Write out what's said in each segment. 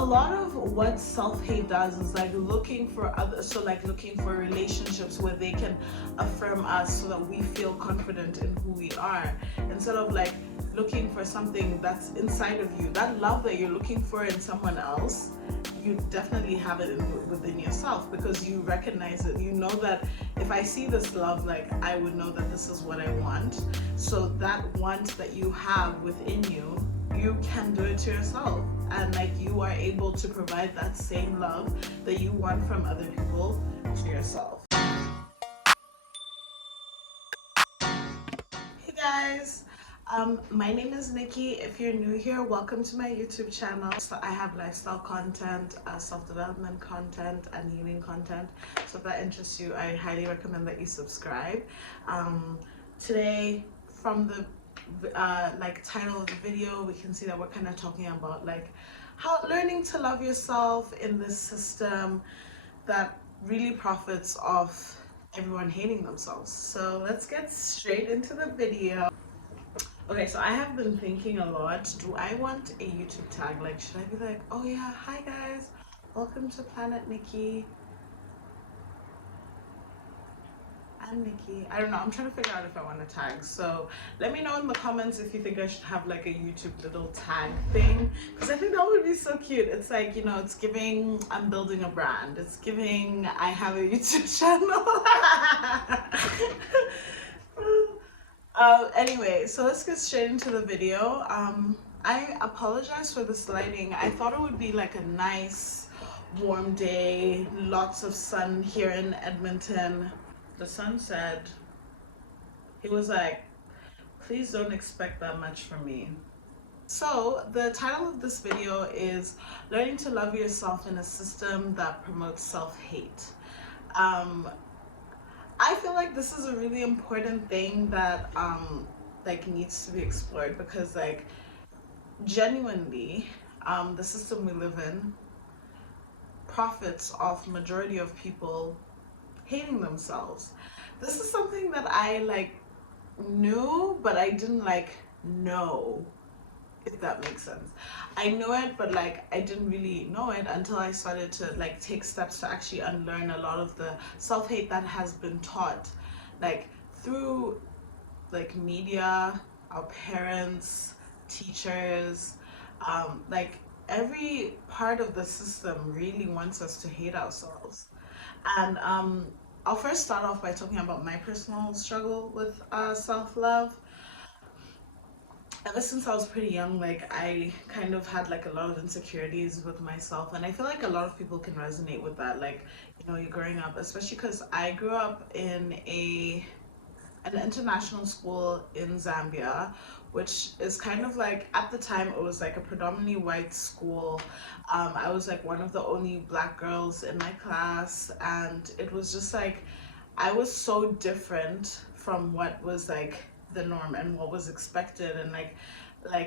a lot of what self-hate does is like looking for others, so like looking for relationships where they can affirm us so that we feel confident in who we are, instead of like looking for something that's inside of you. That love that you're looking for in someone else, you definitely have it within yourself, because you recognize it. You know that if I see this love, like I would know that this is what I want. So that want that you have within you, you can do it to yourself, and like you are able to provide that same love that you want from other people to yourself. Hey guys, my name is Nikki. If you're new here, welcome to my YouTube channel. So I have lifestyle content, self-development content, and healing content. So if that interests you, I highly recommend that you subscribe. Today, from the like title of the video, we can see that we're kind of talking about like how learning to love yourself in this system that really profits off everyone hating themselves. So let's get straight into the video. Okay, so I have been thinking a lot, do I want a YouTube tag? Like, should I be like, oh yeah, hi guys, welcome to Planet Nikki, I'm Nikki. I don't know, I'm trying to figure out if I want a tag. So let me know in the comments if you think I should have like a YouTube little tag thing, because I think that would be so cute. It's like, you know, it's giving I'm building a brand, it's giving I have a YouTube channel. Anyway, so let's get straight into the video. I apologize for this lighting. I thought it would be like a nice warm day, lots of sun here in Edmonton. The sun said, he was like, please don't expect that much from me. So the title of this video is Learning to Love Yourself in a System That Promotes Self-Hate. I feel like this is a really important thing that like needs to be explored, because like genuinely the system we live in profits off majority of people hating themselves. This is something that I like knew, but I didn't like know, if that makes sense. I knew it, but like I didn't really know it until I started to like take steps to actually unlearn a lot of the self-hate that has been taught, like through like media, our parents, teachers, like every part of the system really wants us to hate ourselves. And I'll first start off by talking about my personal struggle with self-love. Ever since I was pretty young, like I kind of had like a lot of insecurities with myself, and I feel like a lot of people can resonate with that. Like, you know, you're growing up, especially because I grew up in an international school in Zambia, which is kind of like, at the time it was like a predominantly white school. I was like one of the only black girls in my class, and it was just like I was so different from what was like the norm and what was expected. And like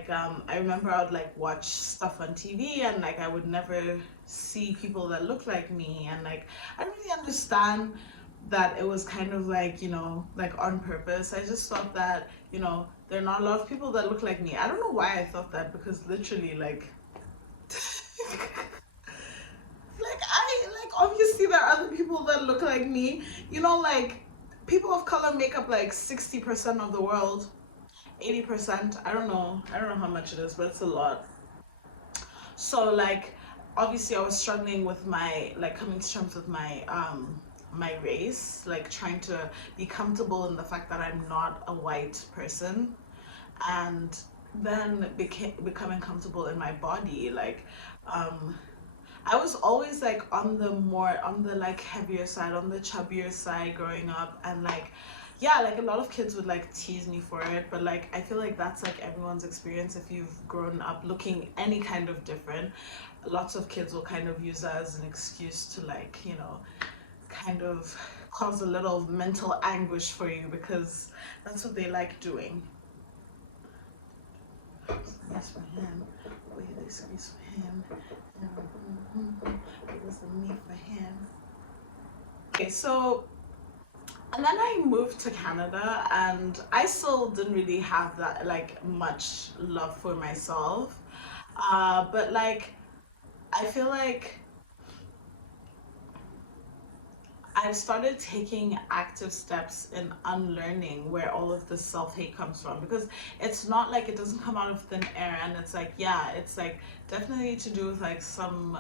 I remember I would like watch stuff on TV, and like I would never see people that look like me, and like I don't really understand that it was kind of like, you know, like on purpose. I just thought that, you know, there are not a lot of people that look like me. I don't know why I thought that, because literally like like obviously there are other people that look like me, you know, like people of color make up like 60% of the world, 80%. I don't know how much it is, but it's a lot. So like obviously I was struggling with my like coming to terms with my my race, like trying to be comfortable in the fact that I'm not a white person, and then becoming comfortable in my body. Like I was always like on the like heavier side, on the chubbier side growing up, and like yeah, like a lot of kids would like tease me for it, but like I feel like that's like everyone's experience. If you've grown up looking any kind of different, lots of kids will kind of use that as an excuse to like, you know, kind of cause a little mental anguish for you, because that's what they like doing. Yes, for him. Wait, excuse for him. It was a me for him. Okay, so and then I moved to Canada, and I still didn't really have that like much love for myself, but like I feel like I've started taking active steps in unlearning where all of this self-hate comes from, because it's not like it doesn't come out of thin air, and it's like, yeah, it's like definitely to do with like some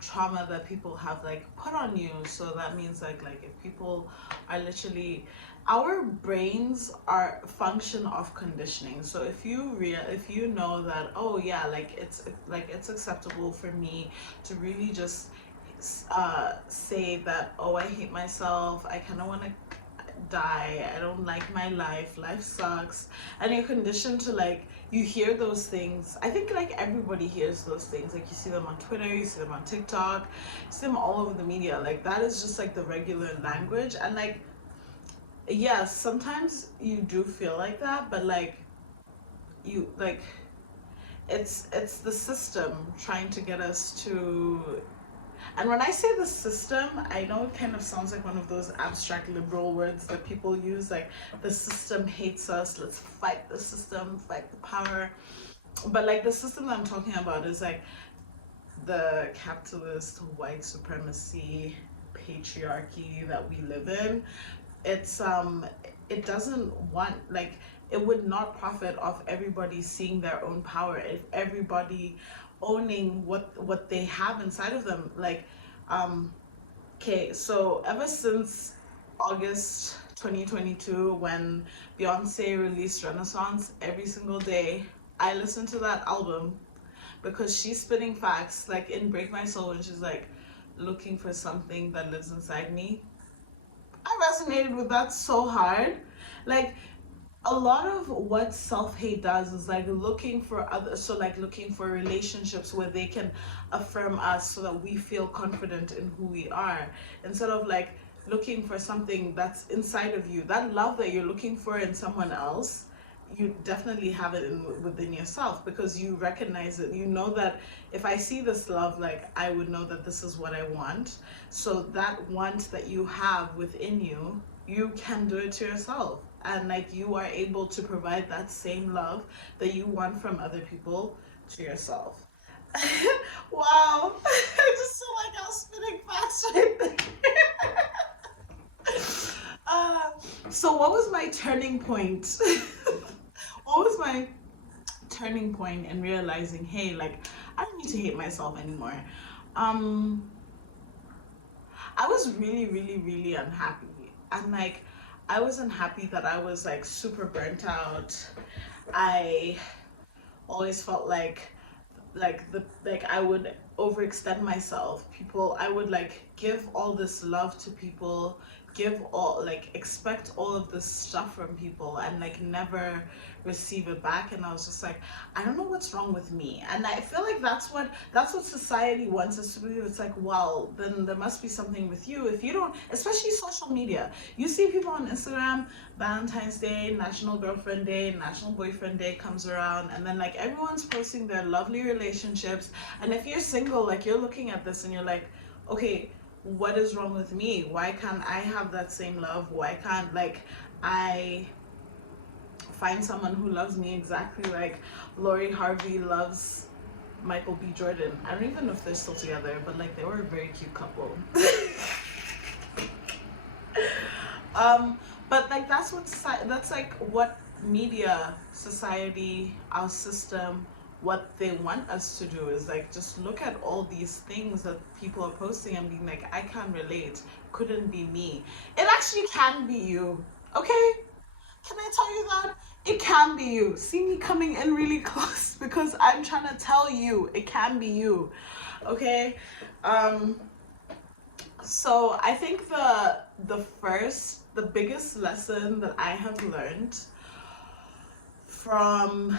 trauma that people have like put on you. So that means like if people are literally, our brains are function of conditioning. So if you know that, oh yeah, like it's acceptable for me to really just say that, oh, I hate myself, I kind of want to die, I don't like my life sucks, and you're conditioned to like, you hear those things. I think like everybody hears those things, like you see them on Twitter, you see them on TikTok, you see them all over the media. Like that is just like the regular language, and like, yes, sometimes you do feel like that, but like you like, it's the system trying to get us to. And when I say the system, I know it kind of sounds like one of those abstract liberal words that people use, like the system hates us, let's fight the system, fight the power. But like the system that I'm talking about is like the capitalist white supremacy patriarchy that we live in. It's it doesn't want, like, it would not profit off everybody seeing their own power, if everybody owning what they have inside of them. Like okay, so ever since August 2022, when Beyonce released Renaissance, every single day I listen to that album, because she's spitting facts, like in Break My Soul, when she's like, looking for something that lives inside me. I resonated with that so hard. Like, a lot of what self-hate does is like looking for others, so like looking for relationships where they can affirm us so that we feel confident in who we are, instead of like looking for something that's inside of you. That love that you're looking for in someone else, you definitely have it within yourself, because you recognize it. You know that if I see this love, like I would know that this is what I want. So that want that you have within you, you can do it to yourself, and like you are able to provide that same love that you want from other people to yourself. Wow. I just feel like I was spitting facts right there. So what was my turning point? What was my turning point in realizing, hey, like I don't need to hate myself anymore? um I was really, really, really unhappy. And like, I was unhappy that I was like super burnt out. I always felt like I would overextend myself. People, I would like give all this love to people, give all, like expect all of this stuff from people, and like never receive it back. And I was just like, I don't know what's wrong with me. And I feel like that's what society wants us to believe. It's like, well, then there must be something with you if you don't, especially social media. You see people on Instagram, Valentine's Day, National Girlfriend Day, National Boyfriend Day comes around, and then like everyone's posting their lovely relationships. And if you're single, like you're looking at this and you're like, okay, what is wrong with me? Why can't I have that same love? Why can't like I find someone who loves me exactly like Lori Harvey loves Michael B. Jordan? I don't even know if they're still together, but like they were a very cute couple. But like that's like what media, society, our system, what they want us to do is like just look at all these things that people are posting and being like, I can't relate, couldn't be me. It actually can be you, okay? Can I tell you that? It can be you. See me coming in really close because I'm trying to tell you it can be you, okay? So I think the biggest lesson that I have learned from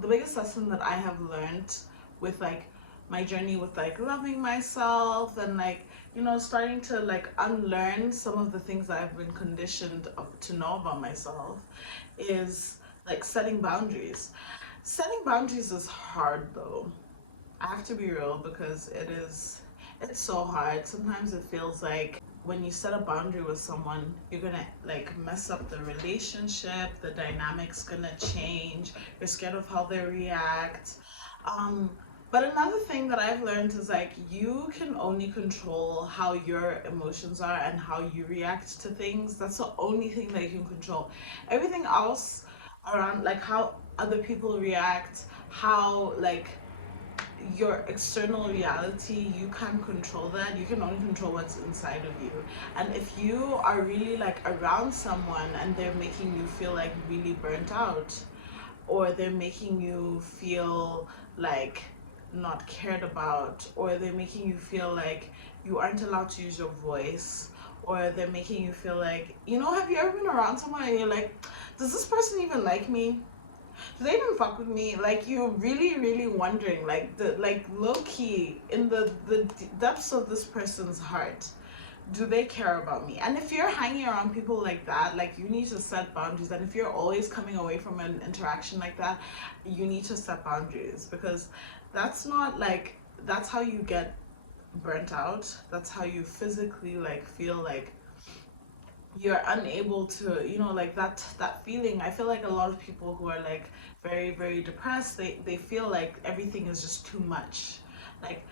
the biggest lesson that I have learned with like my journey with like loving myself and like, you know, starting to like unlearn some of the things that I've been conditioned to know about myself is like setting boundaries. Setting boundaries is hard though. I have to be real, because it's so hard. Sometimes it feels like when you set a boundary with someone, you're gonna like mess up the relationship, the dynamic's gonna change, you're scared of how they react. But another thing that I've learned is like you can only control how your emotions are and how you react to things. That's the only thing that you can control. Everything else around, like how other people react, how like your external reality, you can't control that. You can only control what's inside of you. And if you are really like around someone and they're making you feel like really burnt out, or they're making you feel like not cared about, or they're making you feel like you aren't allowed to use your voice, or they're making you feel like, you know, have you ever been around someone and you're like, does this person even like me? Do they even fuck with me? Like you're really, really wondering, like the like low key in the depths of this person's heart, do they care about me? And if you're hanging around people like that, like you need to set boundaries. And if you're always coming away from an interaction like that, you need to set boundaries, because that's not like, that's how you get burnt out. That's how you physically like feel like you're unable to, you know, like that feeling. I feel like a lot of people who are like very, very depressed, they feel like everything is just too much. Like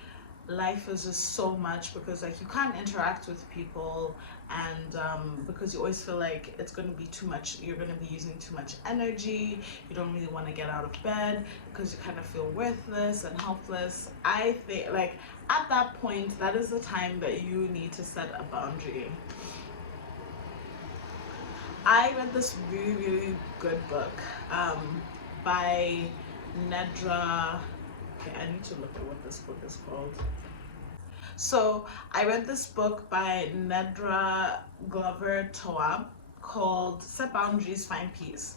life is just so much, because like you can't interact with people, and because you always feel like it's going to be too much, you're going to be using too much energy, you don't really want to get out of bed because you kind of feel worthless and helpless. I think like at that point, that is the time that you need to set a boundary. I read this really, really good book by NEDRA. Okay, I need to look at what this book is called. So I read this book by NEDRA Glover TAWWAB called Set Boundaries, Find Peace.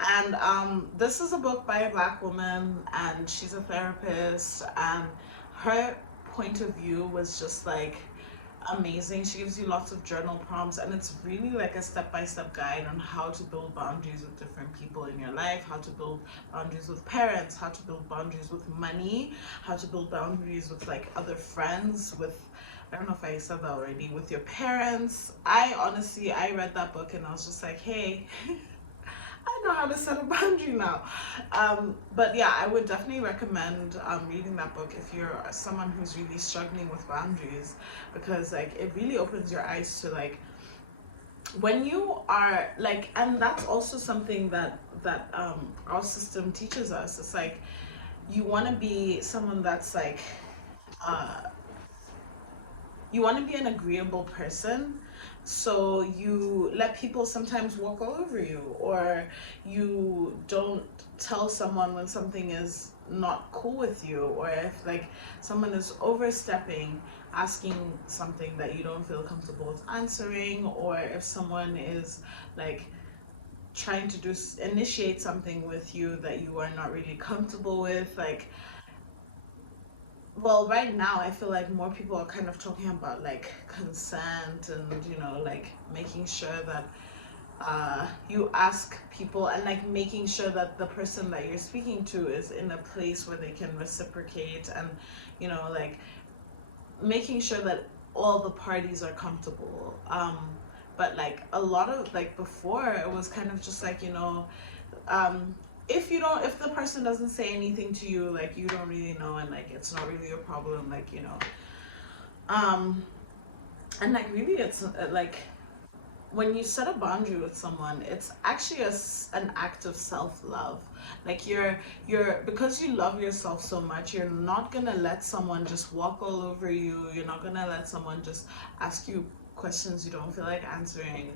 And this is a book by a Black woman, and she's a therapist, and her point of view was just like amazing. She gives you lots of journal prompts, and it's really like a step-by-step guide on how to build boundaries with different people in your life, how to build boundaries with parents, how to build boundaries with money, how to build boundaries with like other friends, with, I don't know if I said that already, with your parents. I honestly, I read that book and I was just like, hey, I know how to set a boundary now. But yeah, I would definitely recommend reading that book if you're someone who's really struggling with boundaries, because like it really opens your eyes to like when you are like, and that's also something that our system teaches us. It's like you want to be someone that's like uh, you want to be an agreeable person, so you let people sometimes walk all over you, or you don't tell someone when something is not cool with you, or if like someone is overstepping, asking something that you don't feel comfortable with answering, or if someone is like trying to initiate something with you that you are not really comfortable with. Like, well, right now I feel like more people are kind of talking about like consent, and you know, like making sure that you ask people, and like making sure that the person that you're speaking to is in a place where they can reciprocate, and you know, like making sure that all the parties are comfortable. But like a lot of like before, it was kind of just like, you know, um if you don't, if the person doesn't say anything to you, like you don't really know, and like it's not really your problem, like, you know, um and like really it's like when you set a boundary with someone, it's actually an act of self-love. Like you're because you love yourself so much, you're not gonna let someone just walk all over you. You're not gonna let someone just ask you questions you don't feel like answering,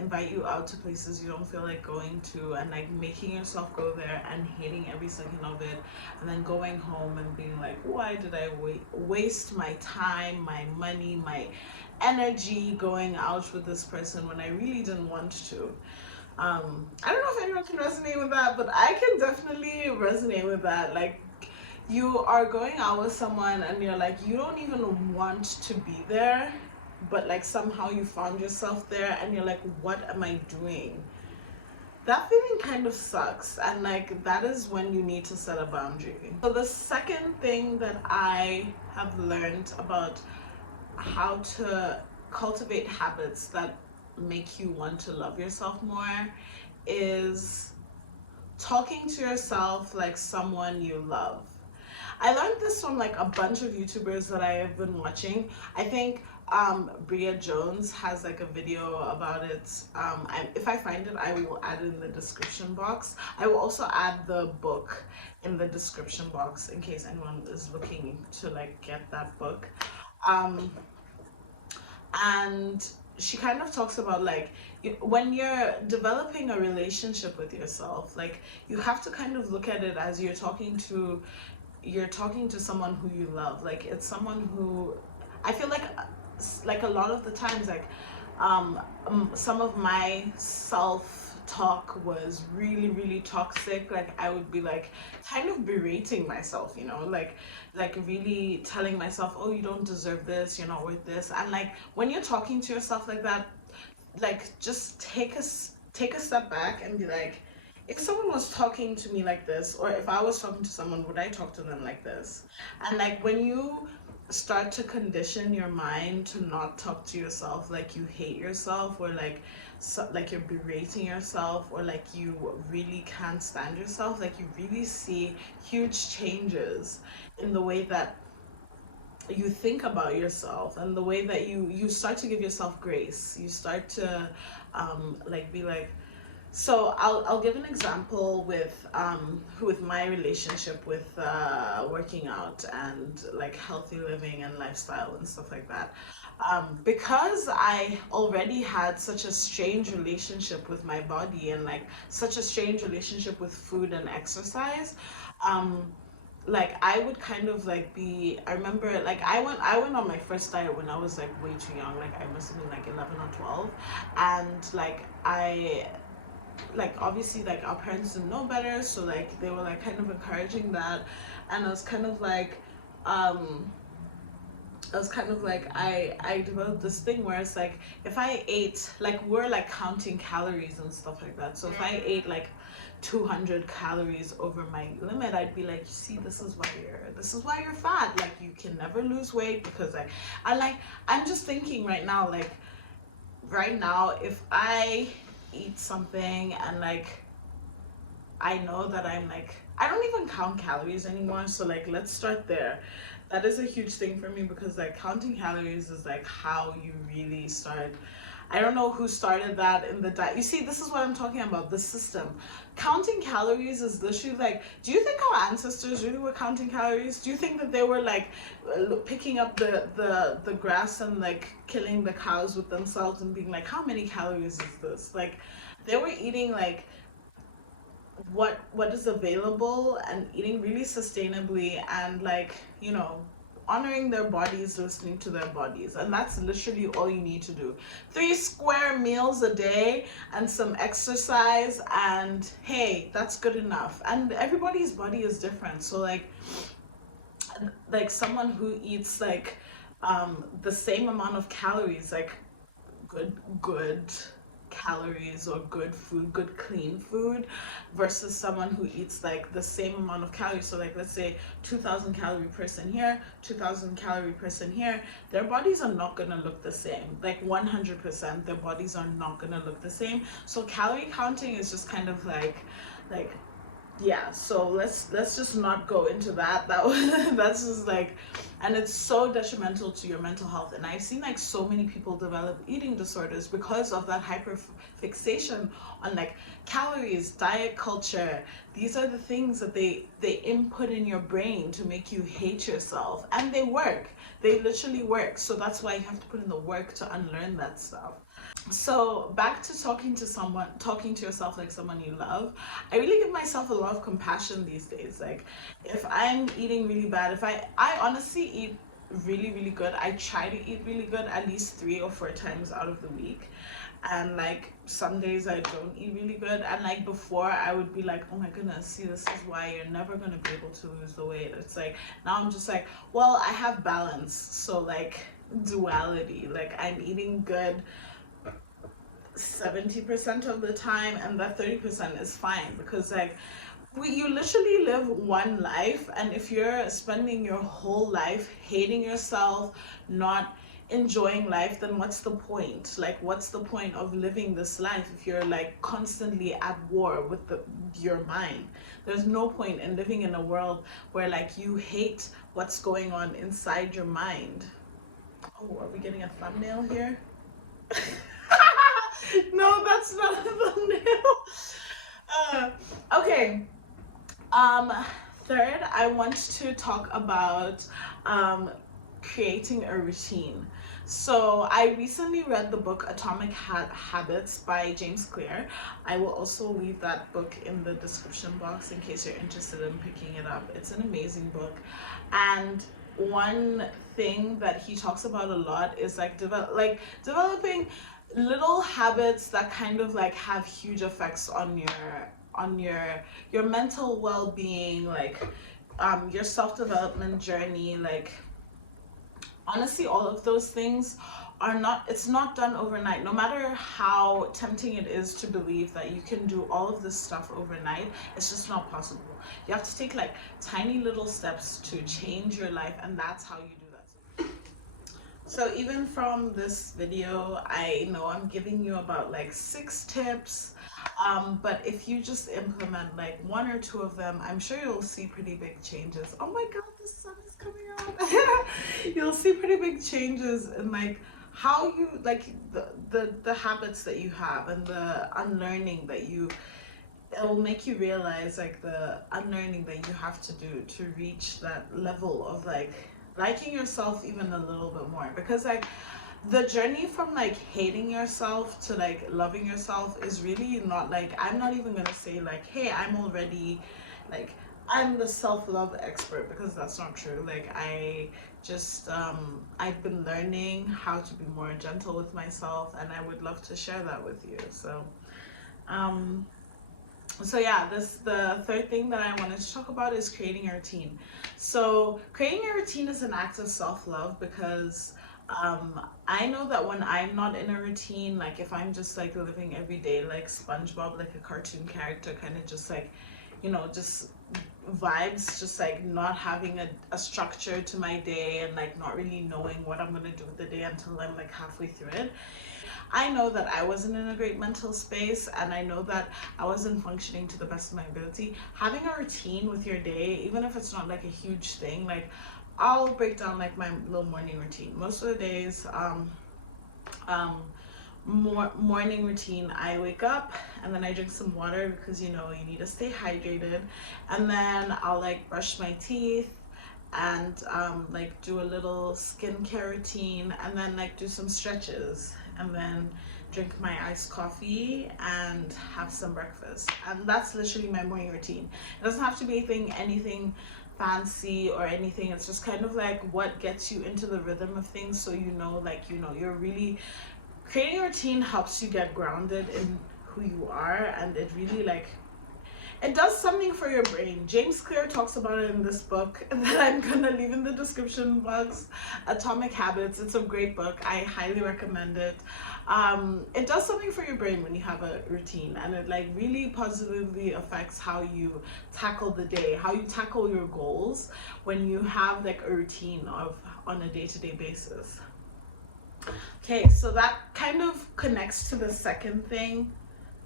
invite you out to places you don't feel like going to, and like making yourself go there and hating every second of it, and then going home and being like, why did I waste my time, my money, my energy going out with this person when I really didn't want to. I don't know if anyone can resonate with that, but I can definitely resonate with that. Like, you are going out with someone and you're like, you don't even want to be there, but like somehow you found yourself there, and you're like, what am I doing? That feeling kind of sucks, and like that is when you need to set a boundary. So the second thing that I have learned about how to cultivate habits that make you want to love yourself more is talking to yourself like someone you love. I learned this from like a bunch of YouTubers that I have been watching. I think Bria Jones has like a video about it. If I find it, I will add it in the description box. I will also add the book in the description box in case anyone is looking to like get that book. Um, and she kind of talks about like when you're developing a relationship with yourself, like you have to kind of look at it as you're talking to someone who you love. Like it's someone who I feel like a lot of the times like some of my self talk was really really toxic. Like I would be like kind of berating myself, you know, like really telling myself, oh, you don't deserve this, you're not worth this. And like when you're talking to yourself like that, like just take a step back and be like, if someone was talking to me like this, or if I was talking to someone, would I talk to them like this? And like when you start to condition your mind to not talk to yourself like you hate yourself, or like like you're berating yourself, or like you really can't stand yourself, like you really see huge changes in the way that you think about yourself, and the way that you start to give yourself grace. You start to like be like, so I'll give an example with my relationship with working out and like healthy living and lifestyle and stuff like that. Because I already had such a strange relationship with my body, and like such a strange relationship with food and exercise. Um, like I would kind of like be, I remember like I went on my first diet when I was like way too young. Like I must have been like 11 or 12, and like obviously like our parents didn't know better, so like they were like kind of encouraging that. And I was kind of like I developed this thing where it's like if I ate, like we're like counting calories and stuff like that, so if I ate like 200 calories over my limit, I'd be like, you see, this is why you're fat. Like you can never lose weight because like I'm just thinking right now, like right now if I eat something and like I know that I'm like, I don't even count calories anymore. So like let's start there. That is a huge thing for me, because like counting calories is like how you really start. I don't know who started that in the diet. You see, this is what I'm talking about, the system. Counting calories is literally like, do you think our ancestors really were counting calories? Do you think that they were like picking up the grass and like killing the cows with themselves and being like, how many calories is this? Like they were eating like what is available, and eating really sustainably, and like, you know, honoring their bodies, listening to their bodies. And that's literally all you need to do. 3 square meals a day and some exercise, and hey, that's good enough. And everybody's body is different, so like someone who eats like the same amount of calories, like good calories or good food, good clean food, versus someone who eats like the same amount of calories. So like let's say 2000 calorie person here, 2000 calorie person here, their bodies are not gonna look the same. Like 100% their bodies are not gonna look the same. So calorie counting is just kind of like yeah, so let's just not go into that. That's just like, and it's so detrimental to your mental health. And I've seen like so many people develop eating disorders because of that hyper fixation on like calories, diet culture. These are the things that they input in your brain to make you hate yourself, and they work. They literally work. So that's why you have to put in the work to unlearn that stuff. So back to talking to yourself like someone you love. I really give myself a lot of compassion these days. Like if I'm eating really bad, if I honestly eat really really good. I try to eat really good at least 3 or 4 times out of the week. And like some days I don't eat really good, and like before I would be like, oh my goodness, see, this is why you're never gonna be able to lose the weight. It's like now I'm just like, well, I have balance, so like duality, like I'm eating good 70% of the time, and that 30% is fine, because like you literally live one life, and if you're spending your whole life hating yourself, not enjoying life, then what's the point? Like, what's the point of living this life if you're like constantly at war with your mind? There's no point in living in a world where like you hate what's going on inside your mind. Oh, are we getting a thumbnail here? No, that's not a thumbnail. Okay. Third, I want to talk about creating a routine. So I recently read the book Atomic Habits by James Clear. I will also leave that book in the description box in case you're interested in picking it up. It's an amazing book. And one thing that he talks about a lot is like developing little habits that kind of like have huge effects on your mental well-being, like your self-development journey. Like, honestly, all of those things are not, it's not done overnight. No matter how tempting it is to believe that you can do all of this stuff overnight, it's just not possible. You have to take like tiny little steps to change your life, and that's how you do that. So even from this video, I know I'm giving you about like 6 tips, but if you just implement like 1 or 2 of them, I'm sure you'll see pretty big changes. Oh my god, the sun is coming out. You'll see pretty big changes in like how you like the habits that you have, and the unlearning that you, it'll make you realize like the unlearning that you have to do to reach that level of like liking yourself even a little bit more. Because like the journey from like hating yourself to like loving yourself is really not like, I'm not even gonna say like, hey, I'm already like, I'm the self-love expert, because that's not true. Like, I just I've been learning how to be more gentle with myself, and I would love to share that with you. So yeah, the third thing that I wanted to talk about is creating a routine. So creating a routine is an act of self-love, because I know that when I'm not in a routine, like if I'm just like living every day like SpongeBob, like a cartoon character, kind of just like, you know, just vibes, just like not having a structure to my day, and like not really knowing what I'm gonna do with the day until I'm like halfway through it, I know that I wasn't in a great mental space, and I know that I wasn't functioning to the best of my ability. Having a routine with your day, even if it's not like a huge thing, like I'll break down like my little morning routine. Most of the days, morning routine, I wake up and then I drink some water, because you know you need to stay hydrated, and then I'll like brush my teeth and like do a little skincare routine, and then like do some stretches, and then drink my iced coffee and have some breakfast. And that's literally my morning routine. It doesn't have to be anything fancy or anything. It's just kind of like what gets you into the rhythm of things, so you know, like, you know, you're really creating a routine helps you get grounded in who you are, and it really like, it does something for your brain. James Clear talks about it in this book that I'm gonna leave in the description box, Atomic Habits. It's a great book. I highly recommend it. It does something for your brain when you have a routine, and it like really positively affects how you tackle the day, how you tackle your goals when you have like a routine on a day-to-day basis. Okay, so that kind of connects to the second thing.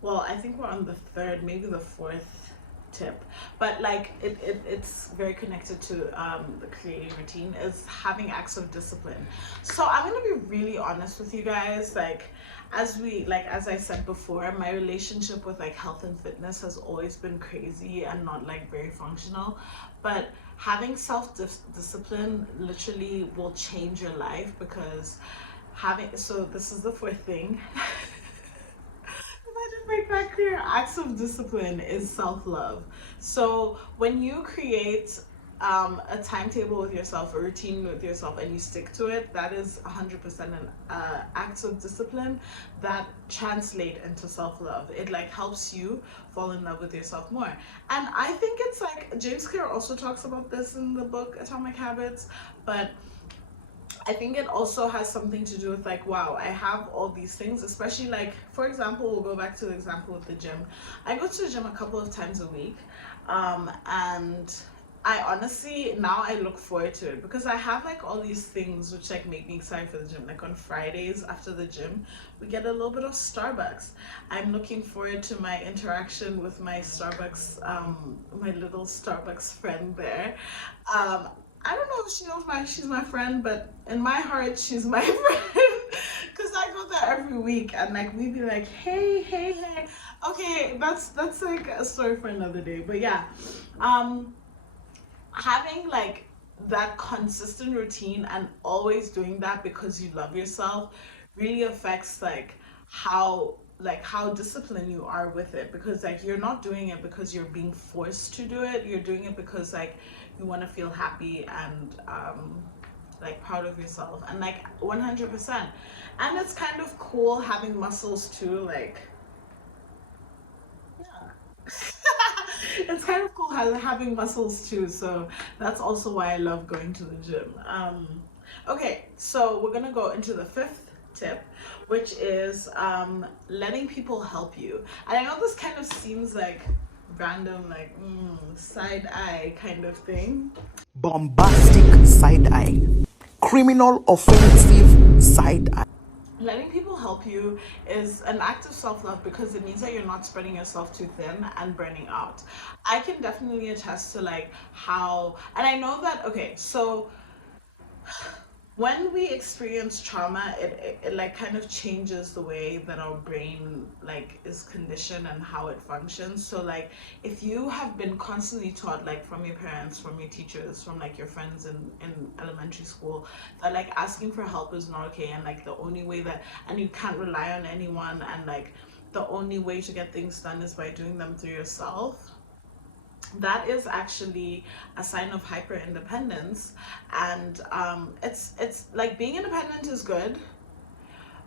Well, I think we're on the third, maybe the fourth tip, but like it's very connected to the creating routine, is having acts of discipline. So I'm gonna be really honest with you guys. Like, as I said before, my relationship with like health and fitness has always been crazy and not like very functional, but having self-discipline literally will change your life, because so this is the fourth thing. Make that clear. Acts of discipline is self-love. So when you create a timetable with yourself, a routine with yourself, and you stick to it, that is 100% an acts of discipline that translate into self-love. It like helps you fall in love with yourself more. And I think it's like, James Clear also talks about this in the book Atomic Habits, but I think it also has something to do with like, wow, I have all these things, especially like, for example, we'll go back to the example of the gym. I go to the gym a couple of times a week, and I honestly, now I look forward to it because I have like all these things which like make me excited for the gym. Like on Fridays after the gym, we get a little bit of Starbucks. I'm looking forward to my interaction with my Starbucks, my little Starbucks friend there. Um, I don't know if she knows she's my friend, but in my heart, she's my friend. Cause I go there every week and like we be like, hey, hey, hey. Okay, that's like a story for another day. But yeah. Um, Having like that consistent routine and always doing that because you love yourself really affects how disciplined you are with it, because like you're not doing it because you're being forced to do it, you're doing it because like you want to feel happy and like proud of yourself and like 100%. And it's kind of cool having muscles too, like yeah. It's kind of cool having muscles too, so that's also why I love going to the gym. Okay, so we're gonna go into the fifth tip, which is letting people help you. And I know this kind of seems like random, like side eye kind of thing. Bombastic side eye, criminal offensive side eye. Letting people help you is an act of self-love because it means that you're not spreading yourself too thin and burning out. I can definitely attest to like how, and I know that, okay, so when we experience trauma, it like kind of changes the way that our brain like is conditioned and how it functions. So like if you have been constantly taught like from your parents, from your teachers, from like your friends in elementary school, that like asking for help is not okay, and like the only way that, and you can't rely on anyone, and like the only way to get things done is by doing them through yourself, that is actually a sign of hyper independence. And it's like being independent is good,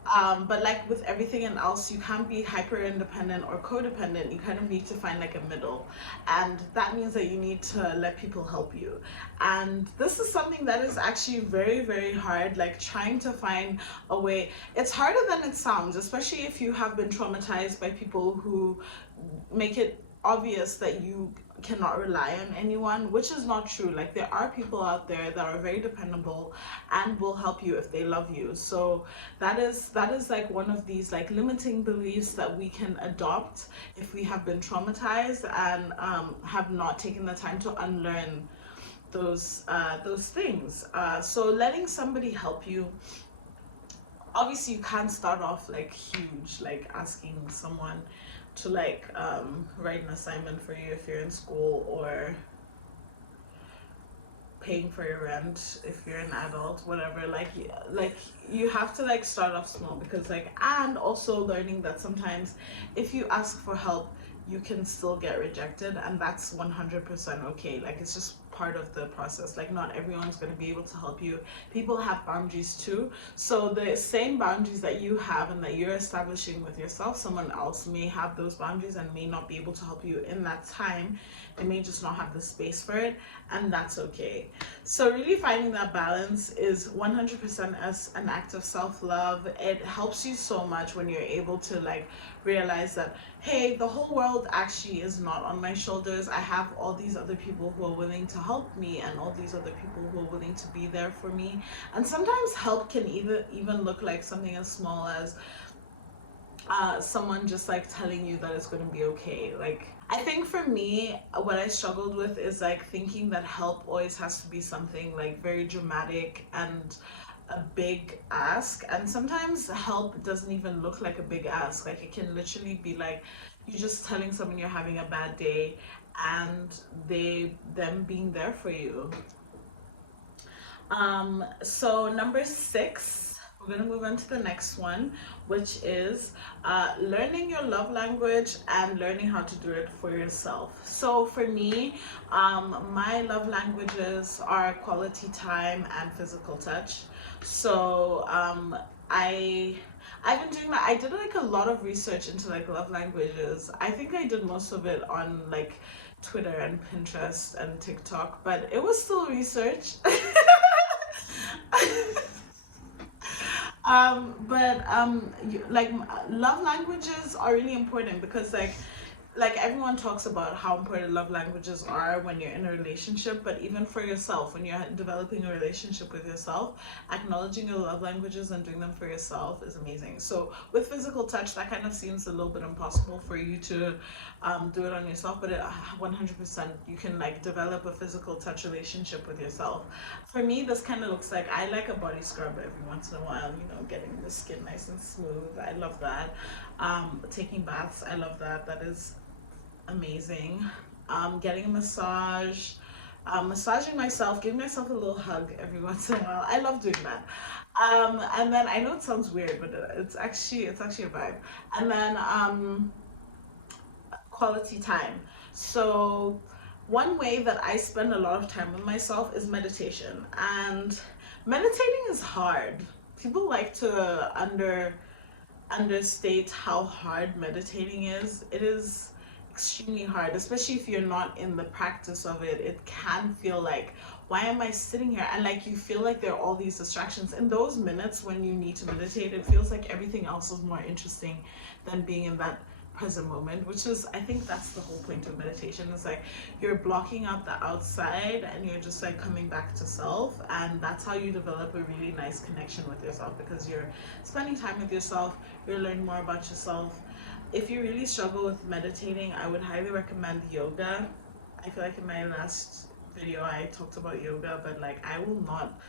but like with everything else, you can't be hyper independent or codependent. You kind of need to find like a middle, and that means that you need to let people help you. And this is something that is actually very, very hard, like trying to find a way. It's harder than it sounds, especially if you have been traumatized by people who make it obvious that you cannot rely on anyone, which is not true. Like there are people out there that are very dependable and will help you if they love you. So that is like one of these like limiting beliefs that we can adopt if we have been traumatized and have not taken the time to unlearn those things. So letting somebody help you, obviously you can't start off like huge, like asking someone to like write an assignment for you if you're in school, or paying for your rent if you're an adult, whatever. Like you have to like start off small, because like, and also learning that sometimes if you ask for help you can still get rejected, and that's 100% okay. Like it's just part of the process. Like not everyone's going to be able to help you. People have boundaries too, so the same boundaries that you have and that you're establishing with yourself, someone else may have those boundaries and may not be able to help you in that time. They may just not have the space for it, and that's okay. So really finding that balance is 100% as an act of self-love. It helps you so much when you're able to like realize that, hey, the whole world actually is not on my shoulders. I have all these other people who are willing to help me, and all these other people who are willing to be there for me. And sometimes help can even look like something as small as someone just like telling you that it's going to be okay. Like I think for me, what I struggled with is like thinking that help always has to be something like very dramatic and a big ask, and sometimes help doesn't even look like a big ask. Like it can literally be like you just telling someone you're having a bad day and them being there for you. So number 6, we're gonna move on to the next one, which is learning your love language and learning how to do it for yourself. So for me, my love languages are quality time and physical touch. So I've been doing that. I did like a lot of research into like love languages. I think I did most of it on like Twitter and Pinterest and TikTok, but it was still research. But love languages are really important because like like everyone talks about how important love languages are when you're in a relationship, but even for yourself, when you're developing a relationship with yourself, acknowledging your love languages and doing them for yourself is amazing. So with physical touch, that kind of seems a little bit impossible for you to do it on yourself, but 100% you can like develop a physical touch relationship with yourself. For me, this kind of looks like, I like a body scrub every once in a while, you know, getting the skin nice and smooth. I love that. Taking baths, I love that. That is amazing. Getting a massage, massaging myself, giving myself a little hug every once in a while. I love doing that. And then I know it sounds weird, but it's actually a vibe. And then quality time. So one way that I spend a lot of time with myself is meditation. And meditating is hard. People like to understate how hard meditating is. It is extremely hard, especially if you're not in the practice of it. It can feel like, why am I sitting here? And like you feel like there are all these distractions. In those minutes when you need to meditate, it feels like everything else is more interesting than being in that present moment, which is, I think that's the whole point of meditation. Is like you're blocking out the outside and you're just like coming back to self, and that's how you develop a really nice connection with yourself, because you're spending time with yourself, you're learning more about yourself. If you really struggle with meditating, I would highly recommend yoga. I feel like in my last video I talked about yoga, but like I will not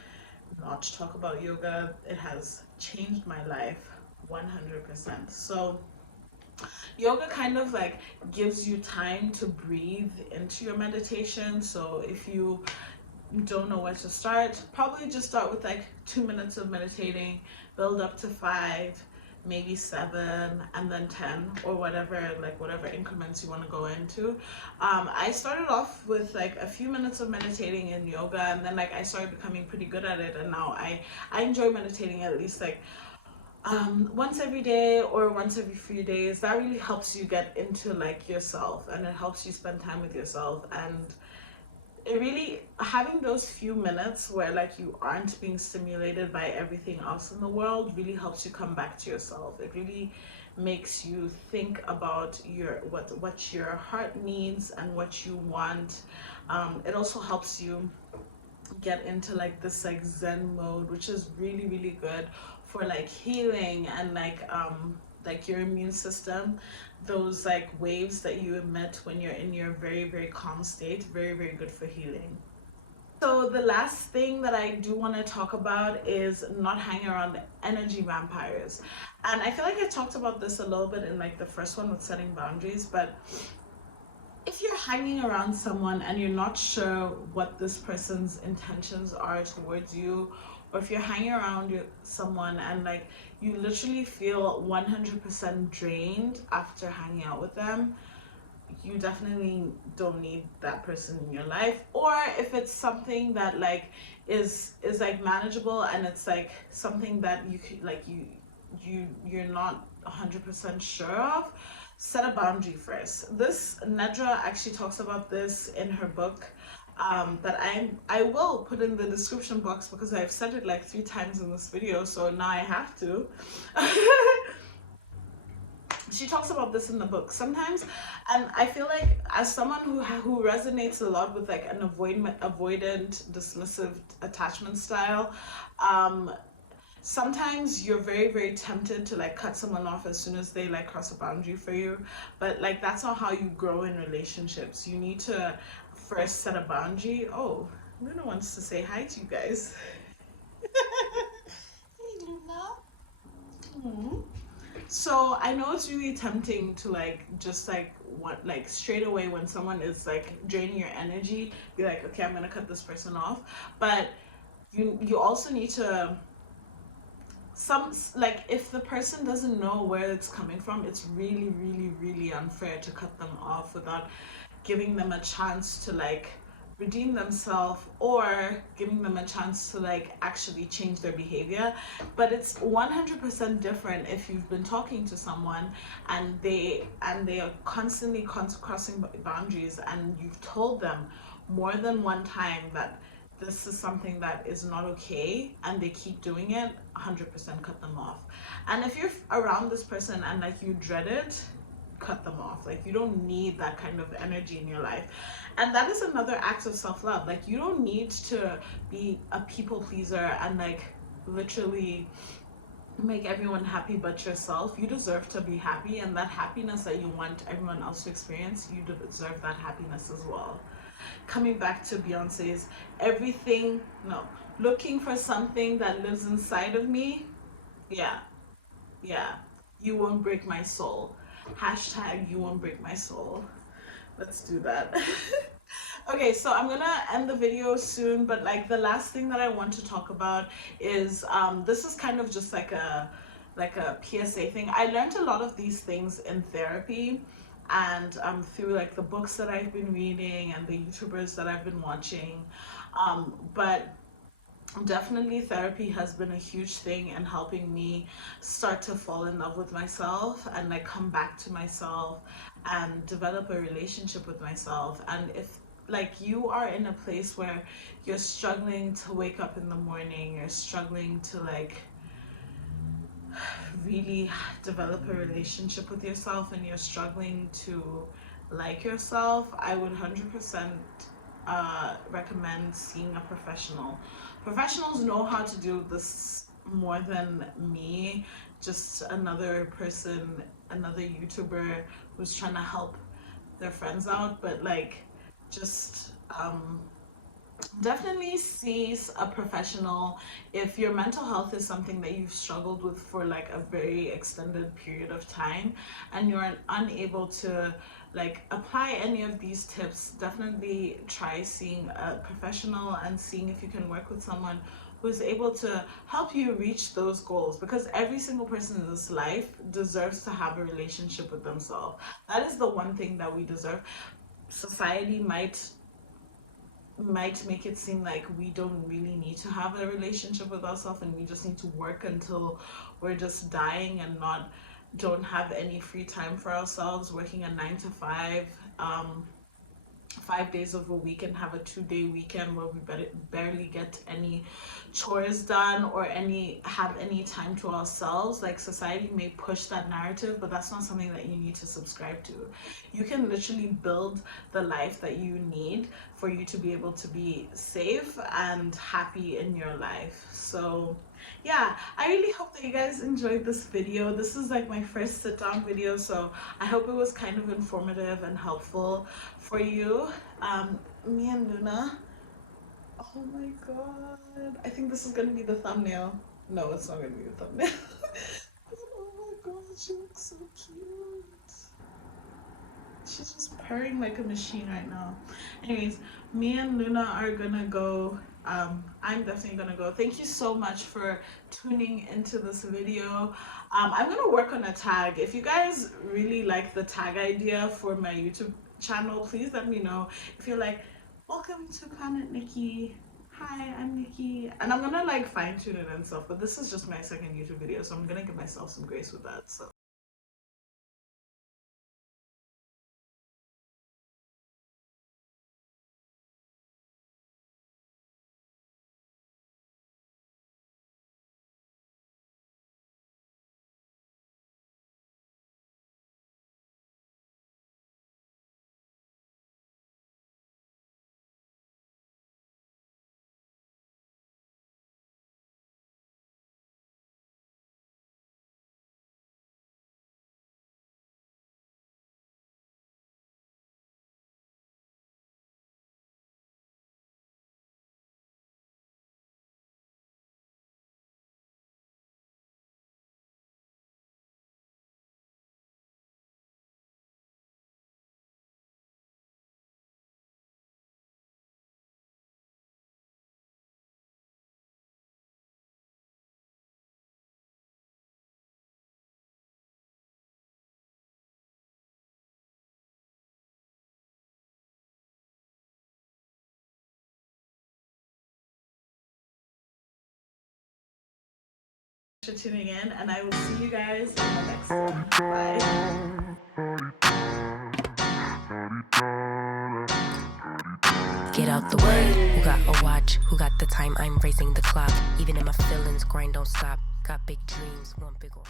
talk about yoga. It has changed my life 100%. So yoga kind of like gives you time to breathe into your meditation. So if you don't know where to start, probably just start with like 2 minutes of meditating, build up to 5, maybe 7, and then 10, or whatever increments you want to go into. I started off with like a few minutes of meditating in yoga, and then like I started becoming pretty good at it, and now I enjoy meditating at least like once every day or once every few days. That really helps you get into like yourself, and it helps you spend time with yourself. And it really, having those few minutes where like you aren't being stimulated by everything else in the world, really helps you come back to yourself. It really makes you think about what your heart needs and what you want. It also helps you get into like this like zen mode, which is really really good for like healing and like your immune system. Those like waves that you emit when you're in your very very calm state, very very good for healing. So the last thing that I do want to talk about is not hanging around energy vampires. And I feel like I talked about this a little bit in like the first one with setting boundaries, but if you're hanging around someone and you're not sure what this person's intentions are towards you, or if you're hanging around someone and like you literally feel 100% drained after hanging out with them, you definitely don't need that person in your life. Or if it's something that like is like manageable, and it's like something that you could like you're not 100% sure of, set a boundary first. This NEDRA actually talks about this in her book, that I will put in the description box, because I've said it like 3 times in this video, so now I have to. She talks about this in the book sometimes, and I feel like as someone who resonates a lot with like an avoidant dismissive attachment style, sometimes you're very very tempted to like cut someone off as soon as they like cross a boundary for you, but like that's not how you grow in relationships. You need to first set a boundary. Oh, Luna wants to say hi to you guys. Hey Luna. Mhm. So I know it's really tempting to like just like what like straight away when someone is like draining your energy, be like, okay, I'm gonna cut this person off. But you also need to, like if the person doesn't know where it's coming from, it's really really really unfair to cut them off without giving them a chance to like redeem themselves, or giving them a chance to like actually change their behavior. But it's 100% different if you've been talking to someone and they are constantly crossing boundaries, and you've told them more than one time that this is something that is not okay, and they keep doing it. 100% cut them off. And if you're around this person and like you dread it, cut them off. Like, you don't need that kind of energy in your life. And that is another act of self-love. Like, you don't need to be a people pleaser and like literally make everyone happy but yourself. You deserve to be happy, and that happiness that you want everyone else to experience, you deserve that happiness as well. Coming back to Beyonce's everything, no, looking for something that lives inside of me. Yeah, yeah. You won't break my soul. Hashtag you won't break my soul. Let's do that. Okay, so I'm gonna end the video soon, but like the last thing that I want to talk about is this is kind of just like a PSA thing. I learned a lot of these things in therapy and through like the books that I've been reading and the YouTubers that I've been watching. But definitely therapy has been a huge thing in helping me start to fall in love with myself and like come back to myself and develop a relationship with myself. And if like you are in a place where you're struggling to wake up in the morning, you're struggling to like really develop a relationship with yourself, and you're struggling to like yourself, I would 100% recommend seeing a professional. Professionals know how to do this more than me, just another person, another YouTuber who's trying to help their friends out. But like, just definitely sees a professional if your mental health is something that you've struggled with for like a very extended period of time and you're unable to like apply any of these tips. Definitely try seeing a professional and seeing if you can work with someone who's able to help you reach those goals, because every single person in this life deserves to have a relationship with themselves. That is the one thing that we deserve. Society might make it seem like we don't really need to have a relationship with ourselves and we just need to work until we're just dying and don't have any free time for ourselves, working a 9 to 5, 5 days of a week, and have a 2-day weekend where we barely get any chores done or have any time to ourselves. Like, society may push that narrative, but that's not something that you need to subscribe to. You can literally build the life that you need for you to be able to be safe and happy in your life. So yeah, I really hope that you guys enjoyed this video. This is like my first sit down video, so I hope it was kind of informative and helpful for you. Me and Luna, oh my god, I think this is gonna be the thumbnail. No, it's not gonna be the thumbnail. Oh my god, she looks so cute. She's just purring like a machine right now. Anyways, me and Luna are gonna go. I'm definitely gonna go. Thank you so much for tuning into this video. I'm gonna work on a tag. If you guys really like the tag idea for my YouTube channel, please let me know. If you're like, welcome to Planet Nikki, hi, I'm Nikki, and I'm gonna like fine tune it and stuff, but this is just my second YouTube video, so I'm gonna give myself some grace with that. So for tuning in, and I will see you guys in the next one. Bye. Get out the way, who got a watch, who got the time, I'm raising the clock. Even in my feelings, grind don't stop. Got big dreams, one big old